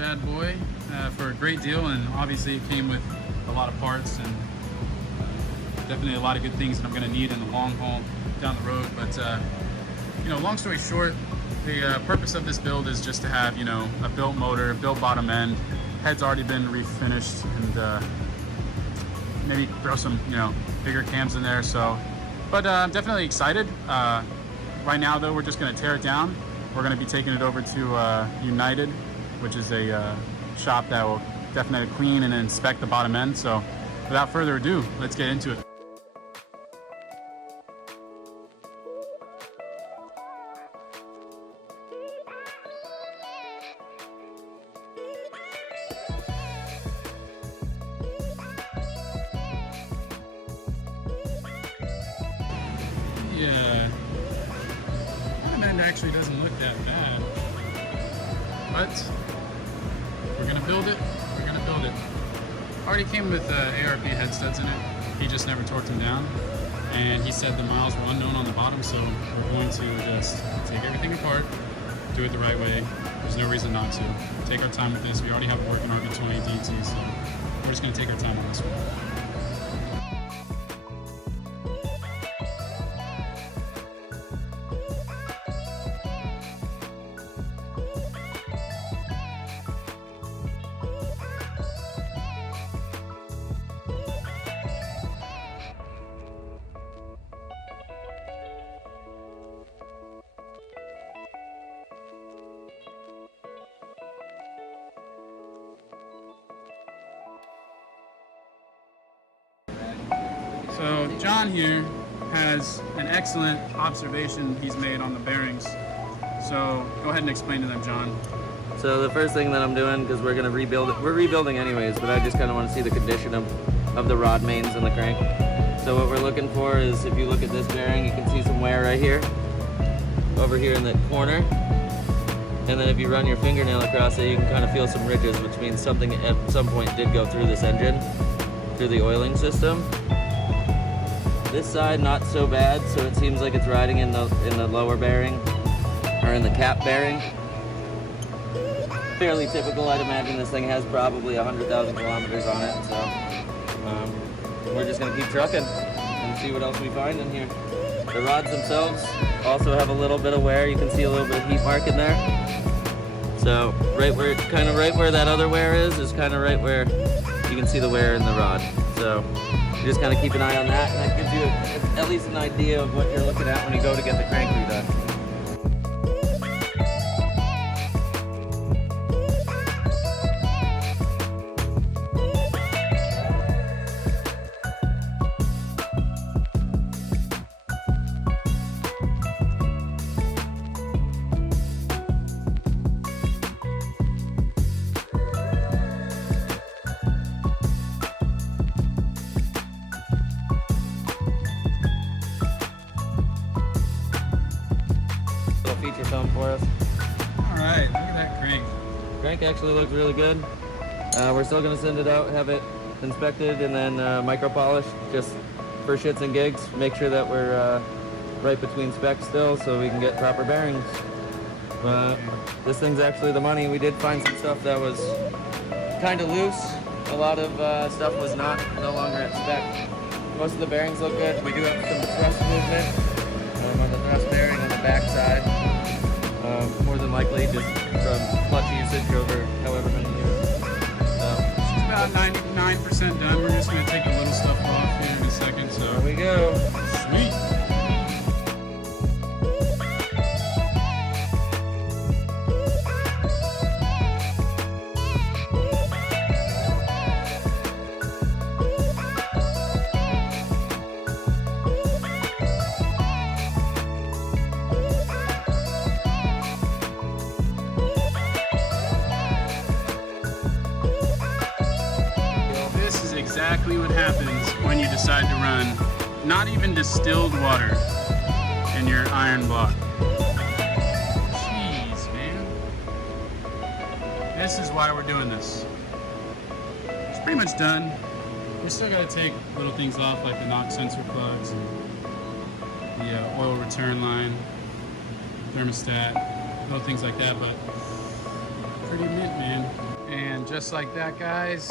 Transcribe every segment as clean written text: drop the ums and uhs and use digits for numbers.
bad boy for a great deal, and obviously it came with a lot of parts and definitely a lot of good things that I'm going to need in the long haul down the road. But you know, long story short, the purpose of this build is just to have, you know, a built motor, built bottom end. Head's already been refinished, and maybe throw some, you know, bigger cams in there. So, but I'm definitely excited. Right now though, we're just going to tear it down. We're going to be taking it over to United, which is a shop that will definitely clean and inspect the bottom end. So without further ado, let's get into it. Yeah, bottom end actually doesn't look that bad, but we're gonna build it. We're gonna build it. Already came with RB head studs in it. He just never torqued them down, and he said the miles were unknown on the bottom, so we're going to just take everything apart, do it the right way. There's no reason not to. Take our time with this. We already have a working RB20DET, so we're just gonna take our time on this one. So John here has an excellent observation he's made on the bearings. So go ahead and explain to them, John. So the first thing that I'm doing, because we're going to rebuild it, we're rebuilding anyways, but I just kind of want to see the condition of the rod mains and the crank. So what we're looking for is, if you look at this bearing, you can see some wear right here, over here in the corner. And then if you run your fingernail across it, you can kind of feel some ridges, which means something at some point did go through this engine, through the oiling system. This side, not so bad, so it seems like it's riding in the lower bearing, or in the cap bearing. Fairly typical. I'd imagine this thing has probably 100,000 kilometers on it, so we're just going to keep trucking and see what else we find in here. The rods themselves also have a little bit of wear. You can see a little bit of heat mark in there. So right where that other wear is kind of right where you can see the wear in the rod. So you just kind of keep an eye on that, and that gives you at least an idea of what you're looking at when you go to get the crank redone. Feature film for us. Alright, look at that crank. Crank actually looks really good. We're still going to send it out, have it inspected, and then micro polished, just for shits and gigs. Make sure that we're right between specs still, so we can get proper bearings. This thing's actually the money. We did find some stuff that was kind of loose. A lot of stuff was no longer at spec. Most of the bearings look good. We do have some thrust movement on the thrust bearing on the back side. More than likely just from clutch usage over however many years. She's about 99% done. We're just going to take the little stuff off here in a second. So there we go. Sweet. Exactly what happens when you decide to run not even distilled water in your iron block. Jeez, man. This is why we're doing this. It's pretty much done. We still got to take little things off, like the knock sensor plugs and the oil return line, thermostat, little things like that, but pretty mint, man. And just like that, guys,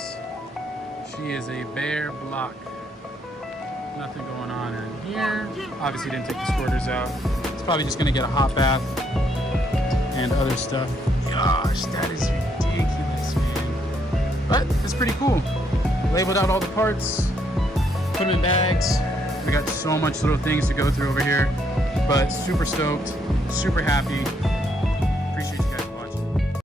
she is a bare block. Nothing going on in here. Obviously didn't take the squirters out. It's probably just gonna get a hot bath and other stuff. Gosh, that is ridiculous, man. But it's pretty cool. Labeled out all the parts, put them in bags. We got so much little things to go through over here, but super stoked, super happy.